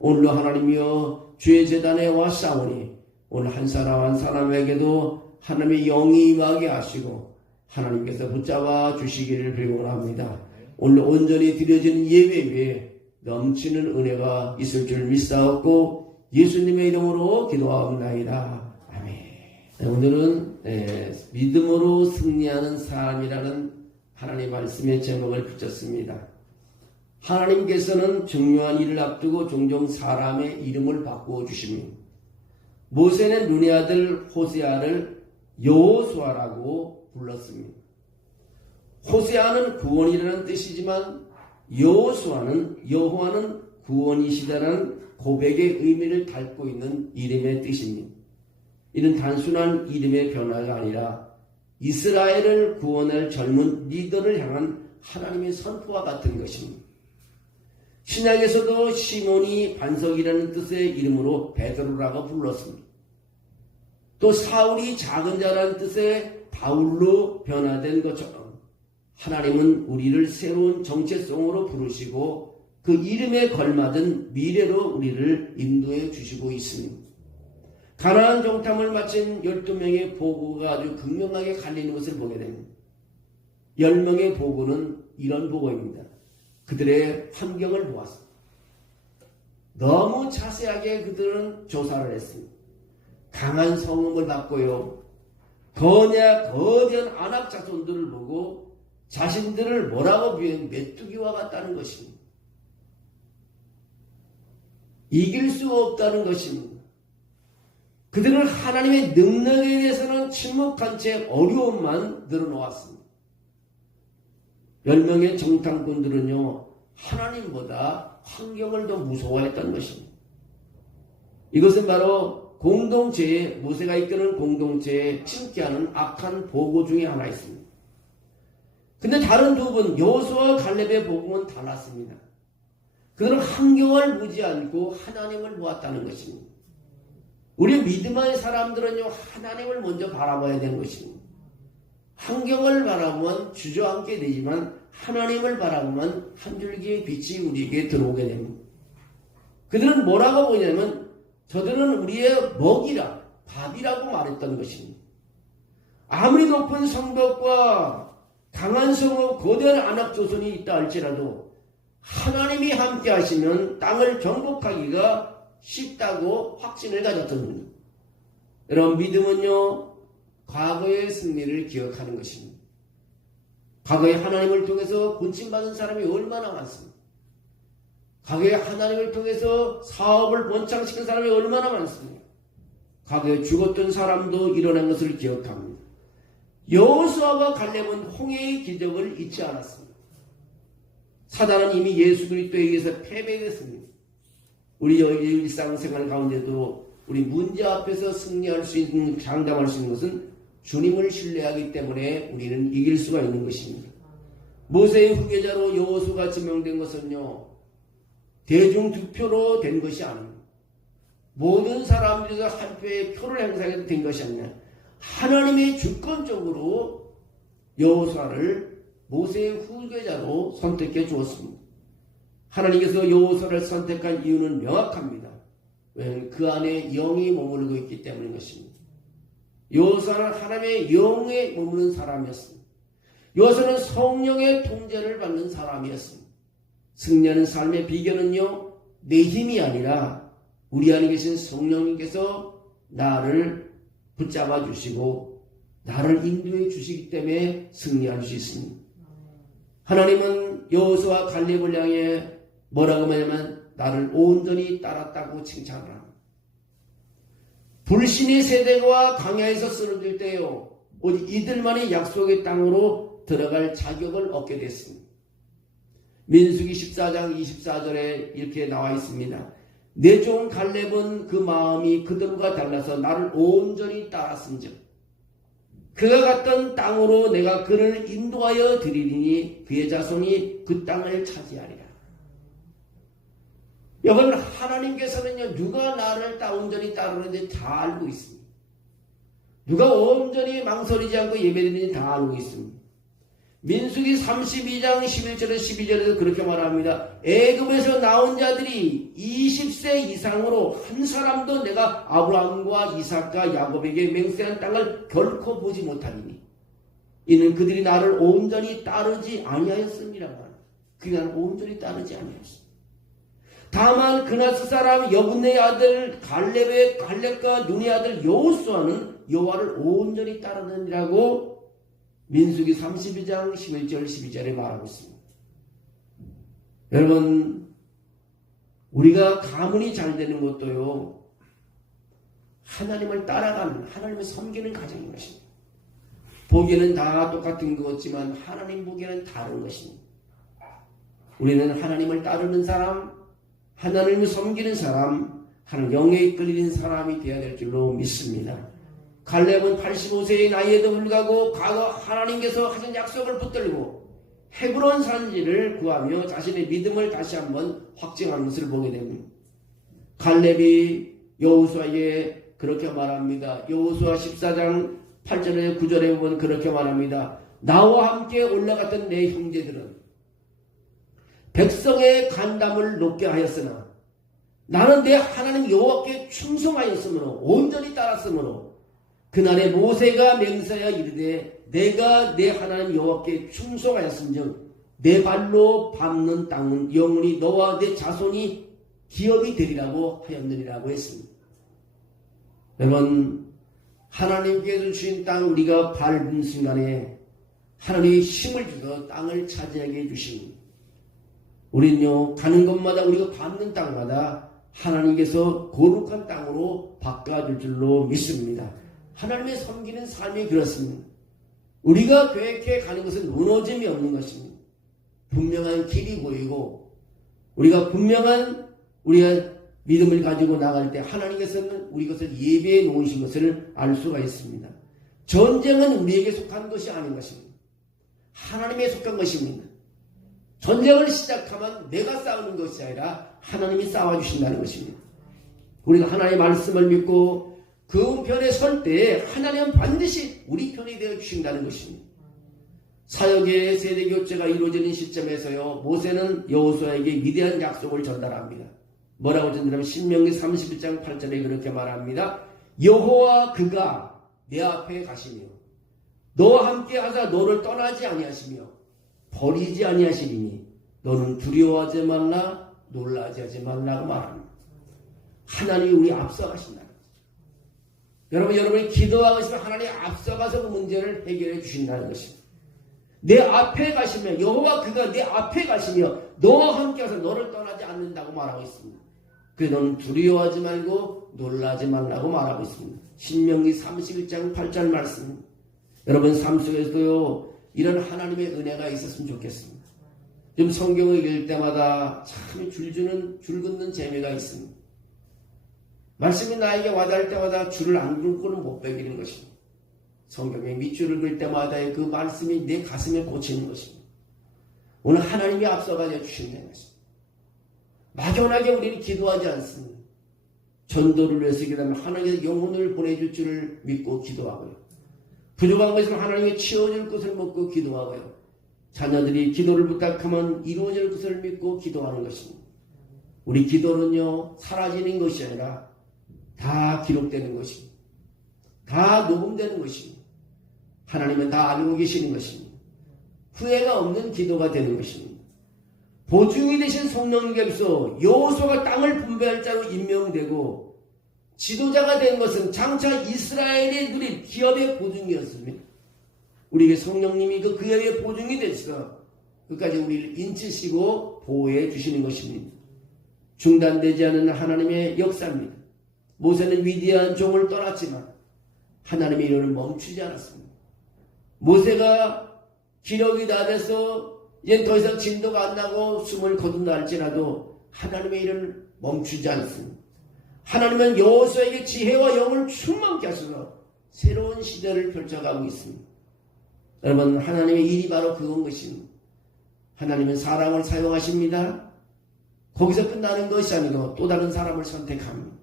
오늘도 하나님이여 주의 제단에 왔사오니 오늘 한 사람 한 사람에게도 하나님의 영이 임하게 하시고 하나님께서 붙잡아 주시기를 빌원합니다. 오늘 온전히 드려진 예배 위에 넘치는 은혜가 있을 줄 믿사옵고 예수님의 이름으로 기도하옵나이다. 아멘. 오늘은 믿음으로 승리하는 삶이라는 하나님의 말씀의 제목을 붙였습니다. 하나님께서는 중요한 일을 앞두고 종종 사람의 이름을 바꾸어 주십니다. 모세는 눈의 아들 호세아를 여호수아라고 불렀습니다. 호세아는 구원이라는 뜻이지만 여호와는 구원이시다는 고백의 의미를 담고 있는 이름의 뜻입니다. 이는 단순한 이름의 변화가 아니라 이스라엘을 구원할 젊은 리더를 향한 하나님의 선포와 같은 것입니다. 신약에서도 시몬이 반석이라는 뜻의 이름으로 베드로라고 불렀습니다. 또 사울이 작은 자라는 뜻의 바울로 변화된 것처럼 하나님은 우리를 새로운 정체성으로 부르시고 그 이름에 걸맞은 미래로 우리를 인도해 주시고 있습니다. 가나안 정탐을 마친 12명의 보고가 아주 극명하게 갈리는 것을 보게 됩니다. 10명의 보고는 이런 보고입니다. 그들의 환경을 보았습니다. 너무 자세하게 그들은 조사를 했습니다. 강한 성음을 받고요. 거대한 안악 자손들을 보고 자신들을 뭐라고 비유한 메뚜기와 같다는 것입니다. 이길 수 없다는 것입니다. 그들은 하나님의 능력에 대해서는 침묵한 채 어려움만 늘어놓았습니다. 10명의 정탐꾼들은요, 하나님보다 환경을 더 무서워했던 것입니다. 이것은 바로 모세가 이끄는 공동체에 침투하는 악한 보고 중에 하나 있습니다. 근데 다른 두 분, 여호수아와 갈렙의 복음은 달랐습니다. 그들은 환경을 보지 않고 하나님을 보았다는 것입니다. 우리 믿음의 사람들은요, 하나님을 먼저 바라봐야 되는 것입니다. 환경을 바라보면 주저앉게 되지만 하나님을 바라보면 한 줄기의 빛이 우리에게 들어오게 됩니다. 그들은 뭐라고 보냐면 저들은 우리의 먹이라, 밥이라고 말했던 것입니다. 아무리 높은 성벽과 강한 성읍, 거대한 안압조선이 있다 할지라도 하나님이 함께 하시면 땅을 정복하기가 쉽다고 확신을 가졌던 겁니다. 여러분, 믿음은요, 과거의 승리를 기억하는 것입니다. 과거에 하나님을 통해서 고침받은 사람이 얼마나 많습니까? 과거에 하나님을 통해서 사업을 번창시킨 사람이 얼마나 많습니까? 과거에 죽었던 사람도 일어난 것을 기억합니다. 여호수아와 갈렙은 홍해의 기적을 잊지 않았습니다. 사단은 이미 예수 그리스도에 의해서 패배했습니다. 우리 일상생활 가운데도 우리 문제 앞에서 승리할 수 있는, 장담할 수 있는 것은 주님을 신뢰하기 때문에 우리는 이길 수가 있는 것입니다. 모세의 후계자로 여호수아가 지명된 것은요, 대중 득표로 된 것이 아닙니다. 모든 사람들이 한 표의 표를 행사해서 된 것이 아니라 하나님의 주권적으로 여호수아를 모세의 후계자로 선택해 주었습니다. 하나님께서 여호수아를 선택한 이유는 명확합니다. 왜냐하면 그 안에 영이 머무르고 있기 때문인 것입니다. 여호수아는 하나님의 영에 머무는 사람이었습니다. 여호수아는 성령의 통제를 받는 사람이었습니다. 승리하는 삶의 비결은요, 내 힘이 아니라 우리 안에 계신 성령님께서 나를 붙잡아 주시고 나를 인도해 주시기 때문에 승리할 수 있습니다. 하나님은 여호수아 갈렙을 향해 뭐라고 하냐면 나를 온전히 따랐다고 칭찬을 합니다. 불신의 세대가 광야에서 쓰러질 때요, 오직 이들만이 약속의 땅으로 들어갈 자격을 얻게 됐습니다. 민수기 14장 24절에 이렇게 나와 있습니다. 내 종 갈렙은 그 마음이 그들과 달라서 나를 온전히 따랐은즉 그가 갔던 땅으로 내가 그를 인도하여 드리리니 그의 자손이 그 땅을 차지하리라. 여러분, 하나님께서는요, 누가 나를 온전히 따르는지 다 알고 있습니다. 누가 온전히 망설이지 않고 예배드리는지 다 알고 있습니다. 민수기 32장 11절에 12절에서 그렇게 말합니다. 애굽에서 나온 자들이 20세 이상으로 한 사람도 내가 아브라함과 이삭과 야곱에게 맹세한 땅을 결코 보지 못하리니 이는 그들이 나를 온전히 따르지 아니하였음이라. 그들이 나를 온전히 따르지 아니하였음. 다만 그나스 사람 여분네 아들 갈렙과 눈의 아들 여호수아는 여호와를 온전히 따르느니라고 민수기 32장 11절 12절에 말하고 있습니다. 여러분, 우리가 가문이 잘 되는 것도요, 하나님을 따라가는, 하나님을 섬기는 가정인 것입니다. 보기에는 다 똑같은 것 같지만 하나님 보기에는 다른 것입니다. 우리는 하나님을 따르는 사람, 하나님을 섬기는 사람, 하나님 영에 이끌리는 사람이 되어야 될 줄로 믿습니다. 갈렙은 85세의 나이에도 불구하고 과거 하나님께서 하신 약속을 붙들고 헤브론 산지를 구하며 자신의 믿음을 다시 한번 확증하는 것을 보게 됩니다. 갈렙이 여호수아에게 그렇게 말합니다. 여호수아 14장 8절에 9절에 보면 그렇게 말합니다. 나와 함께 올라갔던 내 형제들은 백성의 간담을 높게 하였으나 나는 내 하나님 여호와께 충성하였으므로 온전히 따랐으므로 그날에 모세가 맹세하여 이르되 내가 내 하나님 여호와께 충성하였은즉 내 발로 밟는 땅은 영원히 너와 내 자손이 기업이 되리라고 하였느니라고 했습니다. 여러분, 하나님께서 주신 땅 우리가 밟은 순간에 하나님이 힘을 주셔서 땅을 차지하게 해주십니다. 우리는요, 가는 곳마다 우리가 밟는 땅마다 하나님께서 거룩한 땅으로 바꿔줄 줄로 믿습니다. 하나님의 섬기는 삶이 그렇습니다. 우리가 계획해 가는 것은 무너짐이 없는 것입니다. 분명한 길이 보이고 우리가 분명한 우리가 믿음을 가지고 나갈 때 하나님께서는 우리 것을 예배해 놓으신 것을 알 수가 있습니다. 전쟁은 우리에게 속한 것이 아닌 것입니다. 하나님에 속한 것입니다. 전쟁을 시작하면 내가 싸우는 것이 아니라 하나님이 싸워주신다는 것입니다. 우리가 하나님의 말씀을 믿고 그 편에 설 때 하나님은 반드시 우리 편이 되어 주신다는 것입니다. 사역의 세대교체가 이루어지는 시점에서요, 모세는 여호수아에게 위대한 약속을 전달합니다. 뭐라고 전달하면 신명기 31장 8절에 그렇게 말합니다. 여호와 그가 내 앞에 가시며 너와 함께 하사 너를 떠나지 아니하시며 버리지 아니하시리니 너는 두려워하지 말라 놀라지 하지 말라고 말합니다. 하나님이 우리 앞서가신다. 여러분이 기도하고 있으면 하나님이 앞서가서 그 문제를 해결해 주신다는 것입니다. 내 앞에 가시며 여호와 그가 내 앞에 가시며 너와 함께 하사 너를 떠나지 않는다고 말하고 있습니다. 그래서 너는 두려워하지 말고 놀라지 말라고 말하고 있습니다. 신명기 31장 8절 말씀. 여러분 삶 속에서도 이런 하나님의 은혜가 있었으면 좋겠습니다. 좀 성경을 읽을 때마다 참 줄 긋는 재미가 있습니다. 말씀이 나에게 와닿을 때마다 줄을 안 긋고는 못 베기는 것입니다. 성경의 밑줄을 긋을 때마다 그 말씀이 내 가슴에 꽂히는 것입니다. 오늘 하나님이 앞서가 주신다는 것입니다. 막연하게 우리는 기도하지 않습니다. 전도를 위해서 기도하면 하나님께서 영혼을 보내줄 줄을 믿고 기도하고요. 부족한 것은 하나님이 채워줄 것을 먹고 기도하고요. 자녀들이 기도를 부탁하면 이루어질 것을 믿고 기도하는 것입니다. 우리 기도는요, 사라지는 것이 아니라 다 기록되는 것입니다. 다 녹음되는 것입니다. 하나님은 다 알고 계시는 것입니다. 후회가 없는 기도가 되는 것입니다. 보증이 되신 성령님께서 여호수아가 땅을 분배할 자로 임명되고 지도자가 된 것은 장차 이스라엘의 누릴 기업의 보증이었습니다. 우리에게 성령님이 그 기업의 보증이 되셔서 끝까지 우리를 인치시고 보호해 주시는 것입니다. 중단되지 않은 하나님의 역사입니다. 모세는 위대한 종을 떠났지만 하나님의 일을 멈추지 않았습니다. 모세가 기력이 다 돼서 이제 더 이상 진도가 안 나고 숨을 거둔다 할지라도 하나님의 일을 멈추지 않습니다. 하나님은 여호수아에게 지혜와 영을 충만케 하셔서 새로운 시대를 펼쳐가고 있습니다. 여러분, 하나님의 일이 바로 그건 것입니다. 하나님은 사람을 사용하십니다. 거기서 끝나는 것이 아니고 또 다른 사람을 선택합니다.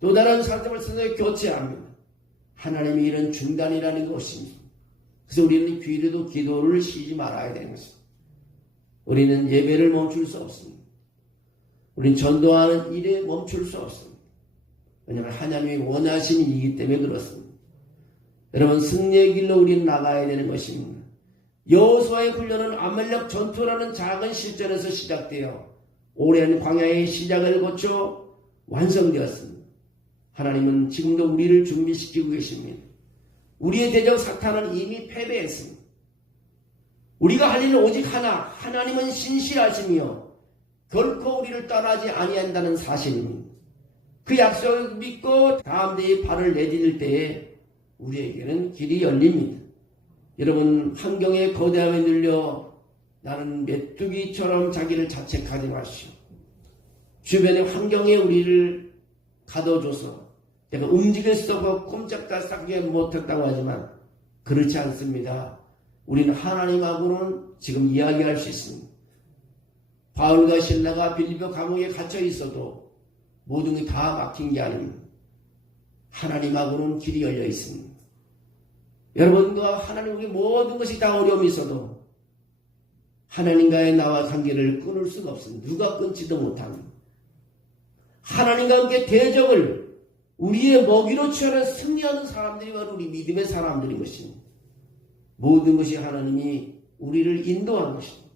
또 다른 사람을 선택해 교체합니다. 하나님의 일은 중단이라는 것입니다. 그래서 우리는 귀로도 기도를 쉬지 말아야 되는 것입니다. 우리는 예배를 멈출 수 없습니다. 우리는 전도하는 일에 멈출 수 없습니다. 왜냐하면 하나님이 원하시는 일이기 때문에 그렇습니다. 여러분, 승리의 길로 우리는 나가야 되는 것입니다. 여호수아의 훈련은 아말렉 전투라는 작은 실전에서 시작되어 오랜 광야의 시작을 거쳐 완성되었습니다. 하나님은 지금도 우리를 준비시키고 계십니다. 우리의 대적 사탄은 이미 패배했습니다. 우리가 할 일은 오직 하나, 하나님은 신실하시며 결코 우리를 떠나지 아니한다는 사실입니다. 그 약속을 믿고 다음 대에 발을 내디딜 때에 우리에게는 길이 열립니다. 여러분, 환경의 거대함에 눌려 나는 메뚜기처럼 자기를 자책하지 마시오. 주변의 환경에 우리를 가둬줘서 내가 움직일 수 없고 꼼짝달싹하게 못했다고 하지만 그렇지 않습니다. 우리는 하나님하고는 지금 이야기할 수 있습니다. 바울과 실라가 빌립보 감옥에 갇혀 있어도 모든 게 다 막힌 게 아닙니다. 하나님하고는 길이 열려 있습니다. 여러분과 하나님에게 모든 것이 다 어려움이 있어도 하나님과의 나와 관계를 끊을 수가 없습니다. 누가 끊지도 못합니다. 하나님과 함께 대적을 우리의 먹이로 취하여 승리하는 사람들이 바로 우리 믿음의 사람들인 것입니다. 모든 것이 하나님이 우리를 인도하는 것입니다.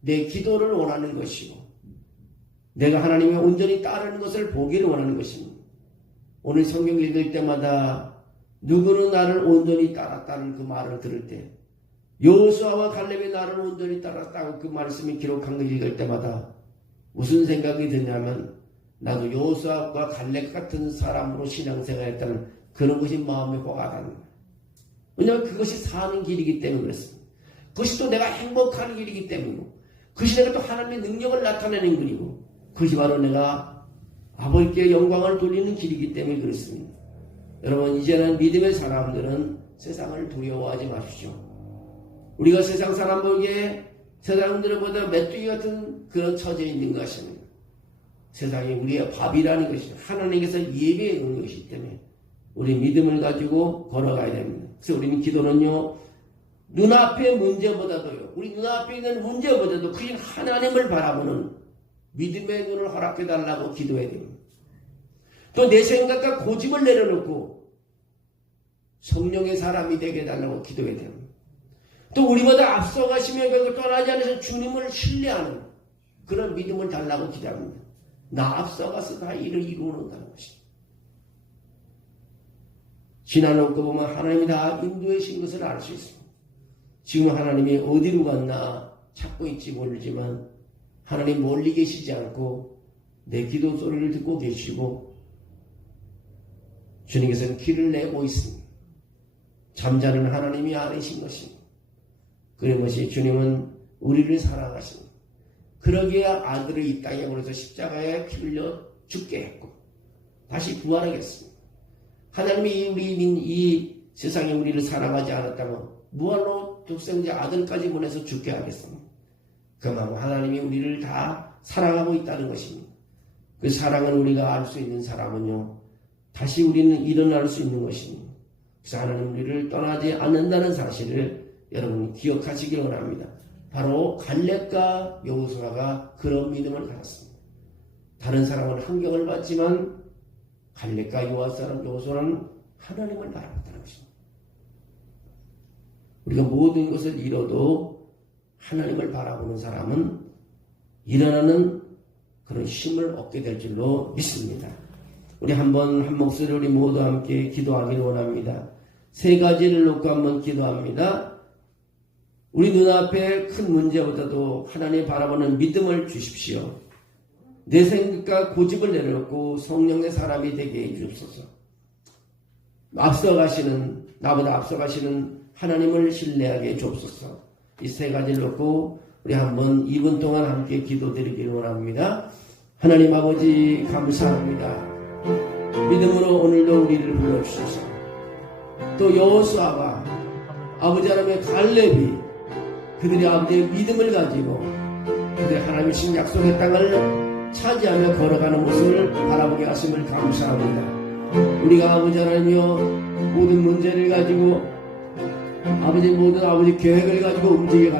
내 기도를 원하는 것이고 내가 하나님의 온전히 따르는 것을 보기를 원하는 것입니다. 오늘 성경 읽을 때마다 누구는 나를 온전히 따랐다는 그 말을 들을 때 여호수아와 갈렙이 나를 온전히 따랐다고 그 말씀이 기록한 걸 읽을 때마다 무슨 생각이 드냐면 나도 여호수아와 갈렙 같은 사람으로 신앙생활했다는 그런 것이 마음에 와닿는 거예요. 왜냐하면 그것이 사는 길이기 때문에 그렇습니다. 그것이 또 내가 행복한 길이기 때문이고 그것이 내가 또 하나님의 능력을 나타내는 길이고 그것이 바로 내가 아버지께 영광을 돌리는 길이기 때문에 그렇습니다. 여러분, 이제는 믿음의 사람들은 세상을 두려워하지 마십시오. 우리가 세상 사람들에게 세상들보다 메뚜기 같은 그런 처지에 있는 것입니다. 세상이 우리의 밥이라는 것이 하나님께서 예배해 놓은 것이기 때문에 우리 믿음을 가지고 걸어가야 됩니다. 그래서 우리는 기도는요, 눈앞의 문제보다도요, 우리 눈앞에 있는 문제보다도 그 하나님을 바라보는 믿음의 눈을 허락해 달라고 기도해야 됩니다. 또 내 생각과 고집을 내려놓고 성령의 사람이 되게 해달라고 기도해야 됩니다. 또 우리보다 앞서가시며 그걸 떠나지 않으셔 주님을 신뢰하는 그런 믿음을 달라고 기도합니다. 나 앞서가서 다 일을 이루어놓는다는 것입니다. 지나놓고 보면 하나님이 다 인도해 주신 것을 알 수 있습니다. 지금 하나님이 어디로 갔나 찾고 있지 모르지만 하나님 멀리 계시지 않고 내 기도 소리를 듣고 계시고 주님께서는 길을 내고 있습니다. 잠자는 하나님이 아니신 것입니다. 그런 것이 주님은 우리를 사랑하십니다. 그러기에 아들을 이 땅에 보내서 십자가에 피 흘려 죽게 했고 다시 부활하겠습니다. 하나님이 이 세상에 우리를 사랑하지 않았다면 무한로 독생자 아들까지 보내서 죽게 하겠습니다. 그만큼 하나님이 우리를 다 사랑하고 있다는 것입니다. 그 사랑을 우리가 알 수 있는 사람은요, 다시 우리는 일어날 수 있는 것입니다. 그래서 하나님 우리를 떠나지 않는다는 사실을 여러분이 기억하시길 원합니다. 바로 갈렙과 여호수아가 그런 믿음을 가졌습니다. 다른 사람은 환경을 봤지만 갈렙과 여호수아는 하나님을 바라봤다는 것입니다. 우리가 모든 것을 잃어도 하나님을 바라보는 사람은 일어나는 그런 힘을 얻게 될 줄로 믿습니다. 우리 한 목소리로 우리 모두 함께 기도하기를 원합니다. 세 가지를 놓고 한번 기도합니다. 우리 눈앞에 큰 문제보다도 하나님 바라보는 믿음을 주십시오. 내 생각과 고집을 내려놓고 성령의 사람이 되게 해주옵소서. 나보다 앞서가시는 하나님을 신뢰하게 해주옵소서. 이 세 가지를 놓고 우리 한번 2분 동안 함께 기도드리기를 원합니다. 하나님 아버지 감사합니다. 믿음으로 오늘도 우리를 불러주셔서 또 여호수아와 아버지 하나님의 갈렙이 그들이 아버지의 믿음을 가지고 그들의 하나님의 신 약속의 땅을 차지하며 걸어가는 모습을 바라보게 하심을 감사합니다. 우리가 아버지 하나님이여 모든 문제를 가지고 아버지 모든 아버지 계획을 가지고 움직여